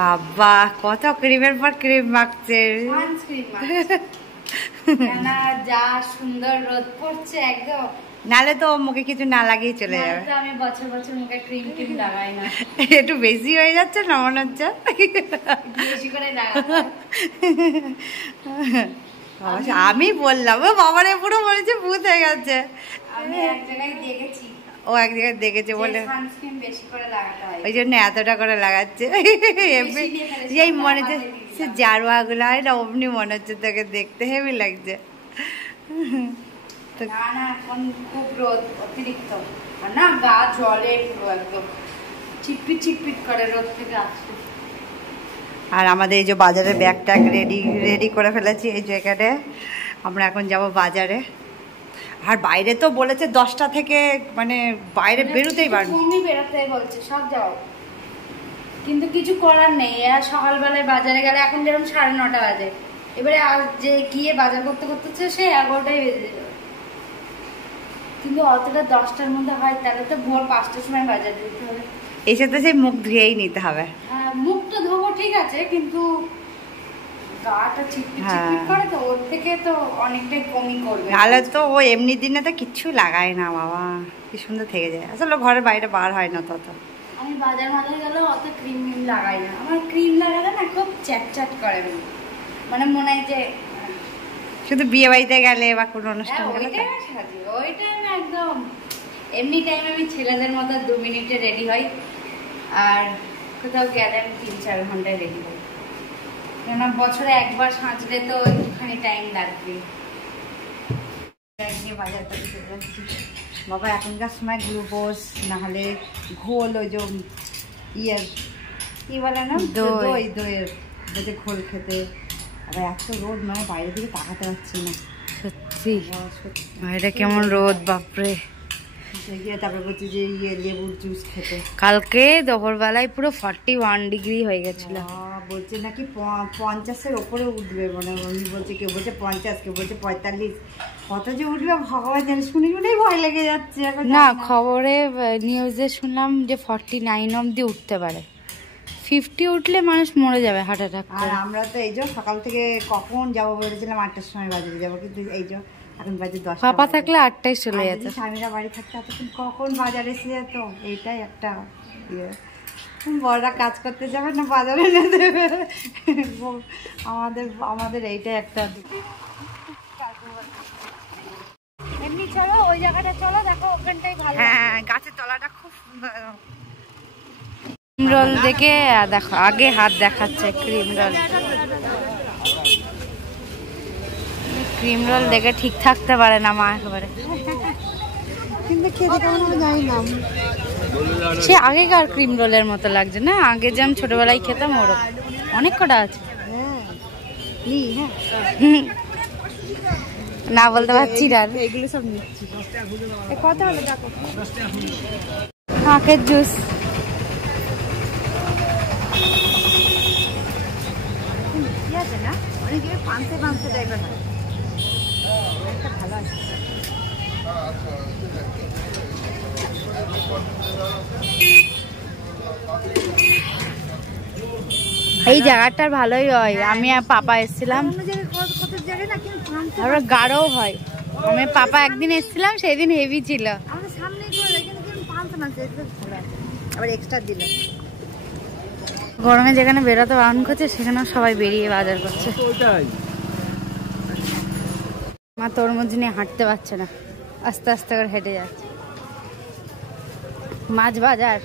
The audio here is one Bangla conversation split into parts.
বাবা কত ক্রিমের পর ক্রিম মাখছে। যা সুন্দর রোদ পড়ছে একদম, নালে তো মুখে কিছু না লাগিয়ে চলে যাবে। আমি বছর বছর মুখে ক্রিম লাগাই না। একটু বেশি হয়ে যাচ্ছে না মনে হচ্ছে? বেশি করে লাগাই। আমি বললাম ও বাবারে পুরো বলেছে ভূত হয়ে গেছে। আমি এক জায়গায় দেখেছি, ও এক জায়গায় দেখেছে বলে সানস্ক্রিন বেশি করে লাগাতে হয়, ওই জন্য এতটা করে লাগাচ্ছে। এই মনে হচ্ছে সে জারোয়া গুলো হয় না, অমনি মনে হচ্ছে তোকে দেখতে হেভি লাগছে। না না এখন খুব রোদ অতিরিক্ত, না গা জ্বলে পুরো একদম চিটপিট চিটপিট করে রোদ থেকে আসছে। আর আমাদের এই যে বাজারে ব্যাগ ট্যাগ রেডি করে ফেলেছি এই জায়গাতে। আমরা এখন যাব বাজারে। আর বাইরে তো বলেছে 10টা থেকে মানে বাইরে বেরোতেই পারবে, বেরোতে বলছে সব যাও, কিন্তু কিছু করার নেই। আর সকালবেলায় বাজারে গেলে এখন যেরকম 9:30 বাজে, এবারে যে গিয়ে বাজার করতে করতে সে 11টাই বেজে যাবে। কিন্তু অতটা 10টার মধ্যে হয় তাহলে তো ভোর 5টার সময় বাজার দিতে হবে। এসে তো সেই মুখ ধুয়েই নিতে হবে। হ্যাঁ মুখ তো ধোবো ঠিক আছে, কিন্তু গাটা চিটপিট চিটপিট করে তো ওর থেকে তো অনেকটাই কমই করবে। নাহলে তো ও এমনি দিনে তো কিচ্ছু লাগায় না বাবা, কি সুন্দর থেকে যায়। আসলে ঘরের বাইরে বার হয় না তত। আমি বাজার গেলে অত ক্রিম লাগাই না, আমার ক্রিম লাগালে না খুব চ্যাট করে, মানে মনে হয় যে শুধু বিয়ে বাড়িতে গেলে বা কোনো অনুষ্ঠান গেলে ওই টাইমে একদম। এমনি টাইমে আমি ছেলেদের মতো 2 মিনিটে রেডি হই, আর কোথাও গেলে আমি 3-4 ঘন্টায় রেডি হই, কেননা বছরে একবার সাজলে তো একটুখানি টাইম লাগবে। বাজার করে চলে যাচ্ছি বাবা। এখনকার সময় গ্লুকোজ না হলে ঘোল, ওই যে ইয়ের কি বলে না, দই, দইয়ের বলছে ঘোল খেতে। আবার এত রোদ, মানে বাইরে থেকে তাকাতে পারছি না সত্যি। বাইরে কেমন রোদ বাপরে। তারপরে বলছি যে লেবুর জুস খেতে। কালকে দুপুরবেলায় পুরো 41 ডিগ্রি হয়ে গেছিল, বলছে নাকি 50-এর ওপরে উঠবে। মানে উনি বলছে, কেউ বলছে 50, কেউ বলছে 45, কত যে উঠবে ভগবান জানে। শুনেই ভয় লেগে যাচ্ছে। না খবরে নিউজে শুনলাম যে 49 অব্দি উঠতে পারে। 50 উঠলে মানুষ মরে যাবে হার্ট অ্যাটাক। আর আমরা তো এই যে সকাল থেকে কখন যাবো বলেছিলাম, 8টার সময় বাজারে যাবো, কিন্তু এই যে এখন বাজে 10। পাপা থাকলে 8টায় চলে যেত, স্বামীরা বাড়ি থাকতে এতক্ষণ কখন বাজারে এসে যেত। এইটাই একটা ইয়ে, বড়রা কাজ করতে যাবে না বাজারে এনে দেবে। আমাদের এইটাই একটা। এমনি চলো ওই জায়গাটা চলো, দেখো ওখানটাই ভালো। হ্যাঁ গাছের তলাটা খুব সুন্দর। ক্রিম রোল দেখে দেখো আগে হাত দেখাচ্ছে। ক্রিম রোল দেখে ঠিক থাকতে পারে না মা একেবারে, কিন্তু খেতে কেমন জানি না। সে আগেকার ক্রিম রোলের মতো লাগছে না, আগে যেমন ছোটবেলায় খেতাম ওরকম। অনেক কটা আছে, না বলতে পারছি না। এগুলো সব নিচ্ছি। কত হলো দেখো। আখের জুস, কি আছে না, অনেক পানসে টাইপের হয়, ভালো আছে। এই জায়গাটার ভালোই হয়। আমি আর পাপা এসেছিলাম, আবার গাঢ়ও হয়। আমি পাপা একদিন এসেছিলাম, সেদিন হেভি ছিল। আবার এক্সট্রা দিলে গরমে যেখানে বেরোতে বারণ করছে সেখানেও সবাই বেরিয়ে বাজার করছে। মা তরমুজ নিয়ে হাঁটতে পারছে না, আস্তে আস্তে করে হেঁটে যাচ্ছে। মাছ বাজার,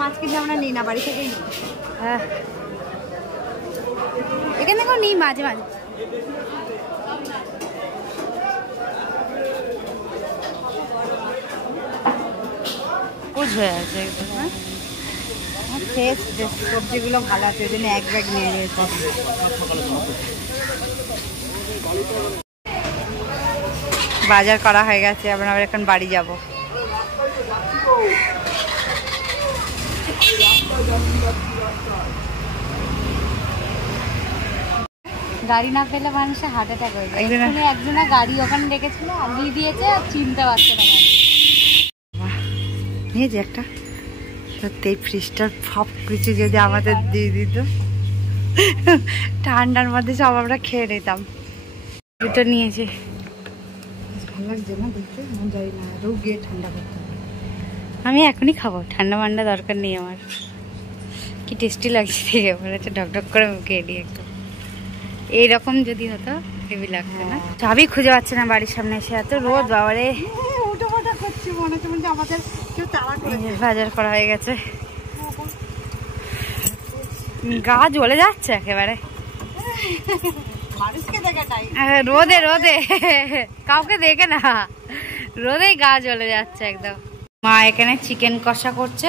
মাছ কিনে আমরা নিই না, বাড়ি থেকেই নিই। হ্যাঁ এখানে কেউ নিই মাঝে মাঝে। হয়ে আছে ফ্রেশ সবজিগুলো ভালো আছে, ওই জন্য এক ব্যাগ নিয়ে নিয়েছি। বাজার করা হয়ে গেছে, আমরা এখন বাড়ি যাব। গাড়ি না পেলে মানুষের হার্ট অ্যাটাক হয়ে যায়। একজনের গাড়ি ওখানে রেখেছিল, আগিয়ে দিয়েছে আর চিনতে পারছে না। নিয়েছি একটা সত্যি এই ফ্রিজটার সব কিছু যদি আমাদের দিয়ে দিত, ঠান্ডার মধ্যে সব আমরা খেয়ে নিতাম। দুটো নিয়েছে, ভালো লাগছে না দেখতে? আমি যাই না, আরও গিয়ে ঠান্ডা করতে হবে। আমি এখনই খাবো, ঠান্ডা মান্ডা দরকার নেই আমার। কি টেস্টি লাগছে দেখে, মনে হচ্ছে ঢকঢক করে মুখে এটি একদম। এইরকম যদি হতো হেভি লাগতো না। চাবি খুঁজে পাচ্ছে না বাড়ির সামনে এসে, এত রোদ বাবারে। উঠোপাটা করছি, মনে হচ্ছে আমাদের কেউ তাড়া করে। বাজার করা হয়ে গেছে, গা জ্বলে যাচ্ছে একেবারে রোদে রোদে, কাউকে দেখে না, রোদে গা জ্বলে যাচ্ছে একদম। মা এখানে চিকেন কষা করছে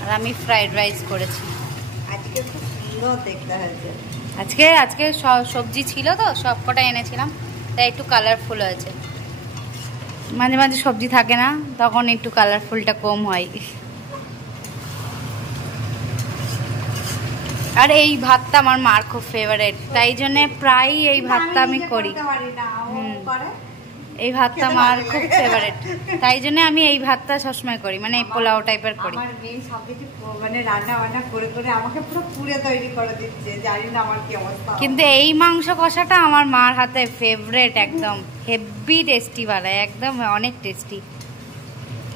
আর আমি ফ্রাইড রাইস করেছি। আজকে খুব সুন্দর দেখতে হয়েছে। আজকে সবজি ছিল তো, সব কটা এনেছিলাম, তাই একটু কালারফুল হয়েছে। মাঝে মাঝে সবজি থাকে না, তখন একটু কালারফুলটা কম হয়। আর এই ভাতটা আমার মার খুব ফেভারিট, তাই জন্য প্রায় এই ভাতটা আমি করি। এই ভাতটা মার খুব ফেভারিট, তাই জন্য আমি এই ভাতটা সবসময় করি, মানে এই পোলাও টাইপের করি। আমার মেয়ে সবকিছু মানে রান্না বান্না করে করে আমাকে পুরো পুরে তৈরি করে দিচ্ছে, জানি না আমার কি অবস্থা। কিন্তু এই মাংস কষাটা আমার মার হাতে ফেভারিট, একদম হেভি টেস্টি বানায়, একদম অনেক টেস্টি।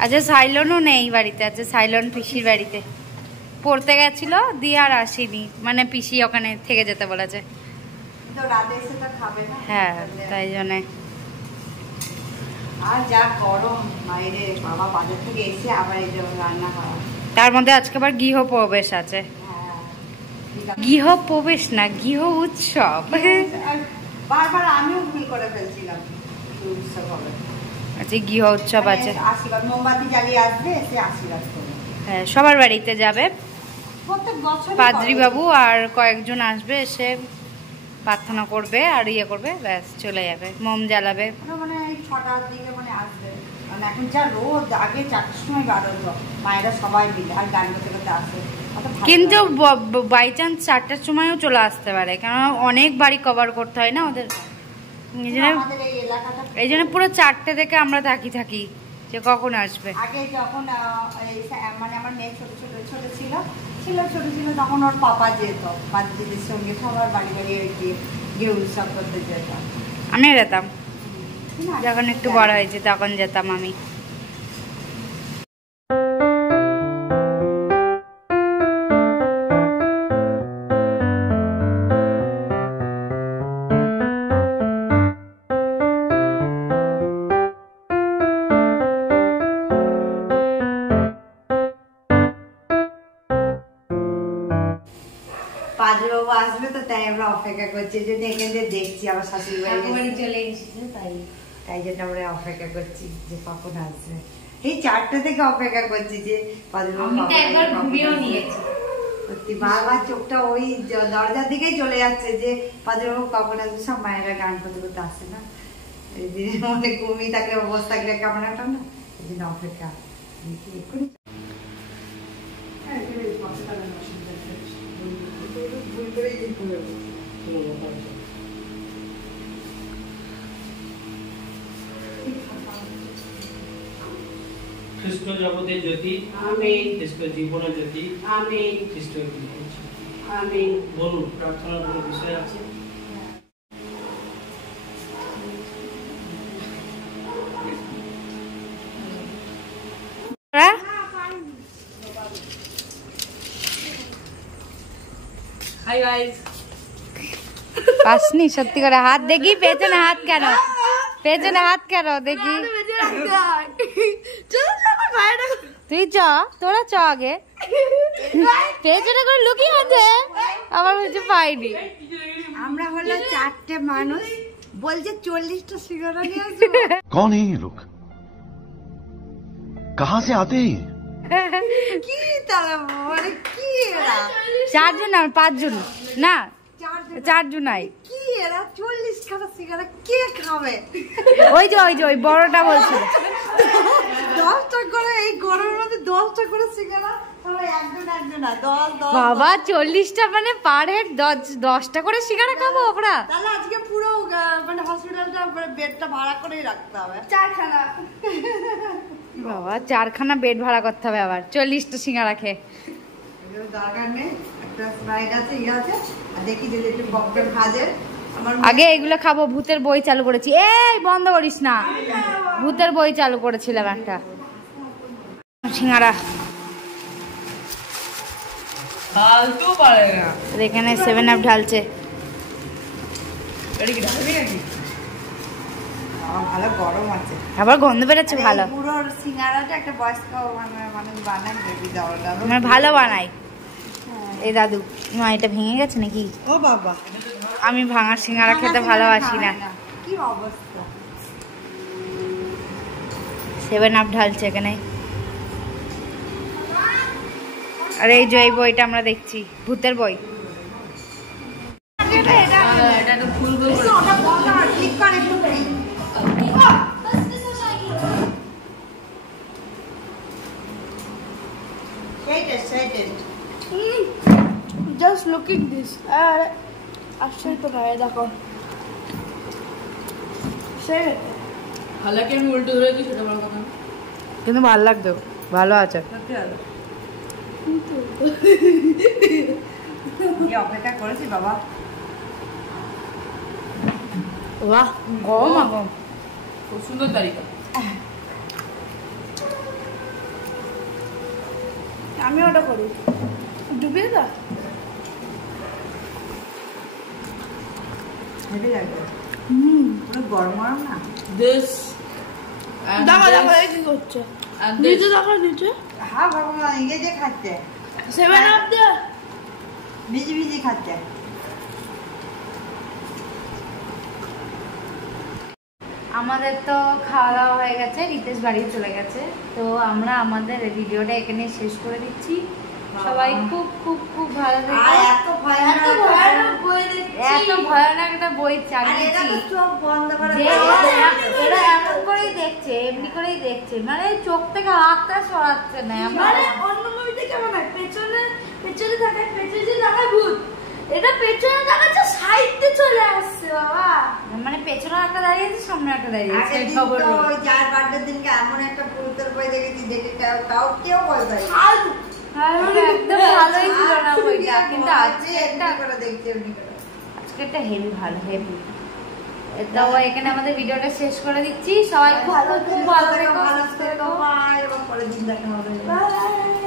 আচ্ছা সাইলনও নেই বাড়িতে, আচ্ছা সাইলন পিসির বাড়িতে পড়তে গেছিল, দিয়ে আর আসিনি, মানে পিসি ওখানে থেকে যেতে বলেছে। হ্যাঁ তাই জন্য। আর যা গরম বাইরে বাবা, বাজার থেকে এসে আবার এই যে রান্না করা, তার মধ্যে আজকে আবার গৃহপ্রবেশ আছে। গৃহপ্রবেশ না, গৃহ উৎসব। বারবার আমিও ভুল করে ফেলছিলাম, উৎসব হবে। আচ্ছা গৃহ উৎসব আছে, আশীর্বাদ মোমবাতি জ্বালিয়ে আসবে, এসে আশীর্বাদ করবে। হ্যাঁ সবার বাড়িতে যাবে, পাদ্রী বাবু আর কয়েকজন আসবে, এসে প্রার্থনা করবে আর ইয়ে করবে, ব্যাস চলে যাবে, মোম জ্বালাবে। মানে 6টার দিকে মানে আসবে, মানে এখন যা রোদ, আগে 4টার সময় বাড়লো, মায়েরা সবাই মিলে আর গান করতে করতে আসে। কিন্তু বাই চান্স 4টার সময়ও চলে আসতে পারে, কারণ অনেক বাড়ি কভার করতে হয় না ওদের, এই জন্য পুরো 4টে থেকে আমরা থাকি যে কখন আসবে। আগে যখন মানে আমার মেয়ে ছোট ছিল তখন ওর পাপা যেত বাচ্চাদের সঙ্গে, সবার বাড়ি বাড়ি গিয়ে উৎসব করতে যেতাম। আমিও যেতাম, যখন একটু বড় হয়েছে তখন যেতাম আমি। পাদ্রবাবু আসবে তো, তাই আমরা অপেক্ষা করছি, যদি এখানে দেখছি আমার শাশুড়ি বাড়ি চলে এসেছে, তাই জন্য আমরা অপেক্ষা করছি যে কখন আসবে। এই 4টা থেকে অপেক্ষা করছি যে পাদ্রবাবু। সত্যি বারবার চোখটা ওই দরজার দিকেই চলে যাচ্ছে যে পাদ্রবাবু কখন আসবে। সব মায়েরা গান করতে করতে আসে না, এই যে মনে ঘুমিয়ে থাকলে অবস্থা গেলে কেমন একটা না, এই জন্য অপেক্ষা। খ্রিস্ট জগতে জ্যোতি, আমিন। খ্রিস্ট জীবনে জ্যোতি, আমিন। খ্রিস্ট আমিন। বলুন, প্রার্থনার কোনো বিষয় আছে? Hi guys. পাসনি সত্যি করে হাত দেখি, পেছনে হাত কেন, পেছনে হাত কেন দেখি। তুই চ, তোরা চ আগে, পেছনে করে লুকিয়ে আছে, আবার কিছু পাইনি। আমরা হলো 4টে মানুষ, বলছে 40টা সিগারেট নিয়ে আসবে। कौन है ये लोग, कहाँ से आते हैं? কি তারা মানে কি এরা? 4 জন আর 5 জন না, 4 জনাই। কি এরা 40 খানা সিগারেট কে খাবে? ওই যে ওই বড়টা বলছিল 10টা করে, এই গরমের মধ্যে 10টা করে সিগারেট, সবাই একজন না 10 বাবা 40টা মানে পার হেড 10টা করে সিগারেট খাবো আমরা। তাহলে আজকে পুরো মানে হসপিটালটা বেডটা ভাড়া করেই রাখতে হবে, 4খানা। বাবা 4খানা বেড ভাড়া করতে হবে আবার 40টা সিঙ্গারা খেয়ে। দরকার নেই, একটা স্প্রাইট আছে, ইয়ে আছে, আর দেখি যদি একটু বকটেল ভাজে। আগে এগুলো খাবো। ভূতের বই চালু করেছি। এই বন্ধ করিস না, ভূতের বই চালু করেছিলাম একটা। সিঙ্গারা এখানে 7 আপ ঢালছে। ভালো গরম আছে, আবার গন্ধ বেরোচ্ছে ভালো। পুরো সিঙ্গারাটা একটা বয়স্ক মানুষ বানান বেবি দাওয়াটা মানে ভালো বানাই। এই দাদু মা এটা ভেঙে গেছে নাকি? ও বাবা, আমি ভাঙা সিঙ্গারা খেতে ভালোবাসি না। কি অবস্থা। 7 আপ ঢালছে এখানে। আর এই যে এই বইটা আমরা দেখছি, ভূতের বই। Just looking this. আসছে তো ভাই দেখো। হালাকি আমি উল্টো ধরে দিই, সেটা বড় কথা না। কিন্তু ভালো লাগতো, ভালো আছে। অপেক্ষা করেছি বাবা। বাহ গরম গরম, খুব সুন্দর তারিখা। আমি ওটা করি ডুবিয়ে দা। হেভি লাগবে, পুরো গরম গরম না। This দেখো দেখো এই কি করছে, and নিচে this. দেখো নিচে। হ্যাঁ ভগবান, ইয়ে যে খাচ্ছে, 7 আপ দে। ভিজি ভিজি খাচ্ছে। আমাদের তো খাওয়া দাওয়া হয়ে গেছে, রিতেশ বাড়ি চলে গেছে। তো আমরা আমাদের ভিডিওটা এখানে শেষ করে দিচ্ছি। সবাই খুব খুব খুব ভালো আর থেকো। এত ভয়ানক বই দেখছি। এত ভয়ানক একটা বই আর এটা চালিয়েছি তো চোখ বন্ধ করে যে এরা এমন করেই দেখছে, এমনি করেই দেখছে, মানে চোখ থেকে হাতটা সরাচ্ছে না। মানে অন্য মুভিতে কেমন হয়, পেছনে পেছনে থাকে, পেছনে থাকে ভূত, এটা পেছনে দেখাচ্ছে সাইডে চলে আসছে বাবা। মানে পেছনে একটা দাঁড়িয়ে আছে, সামনে একটা দাঁড়িয়ে আছে। আগের দিন তো ওই যার বার্থডের দিনকে এমন একটা ভূতের বই দেখেছি, দেখে তাও কেউ ভয় পায় না। ফালতু। একদম ভালোই ছিল না বইটা, কিন্তু আজকে একটা করে দেখছি এমনি করে। আজকে একটা হেভি ভালো হেভি। তো এখানে আমাদের ভিডিওটা শেষ করে দিচ্ছি। সবাই খুব খুব ভালো থেকো, ভালো সুস্থ থেকো, থেকো। বাই, এবং পরের দিন দেখা হবে। বাই।